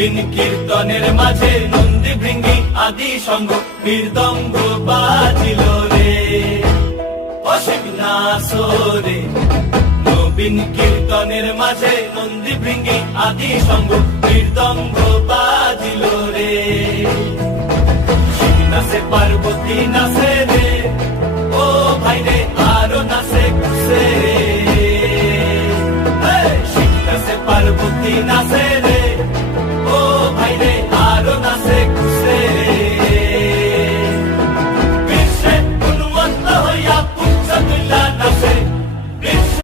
নবীন কীর্তনের মাঝে নন্দী ভৃঙ্গি আদি সঙ্গ মৃদঙ্গ বাজিল রে, অসীম নাসরে। নবীন কীর্তনের মাঝে নন্দী ভৃঙ্গি আদি সঙ্গ মৃদঙ্গ বাজিল রে। শিব নাচে পার্বতী নাচে রে, ও ভাই রে আরো নাচে খুশে রে।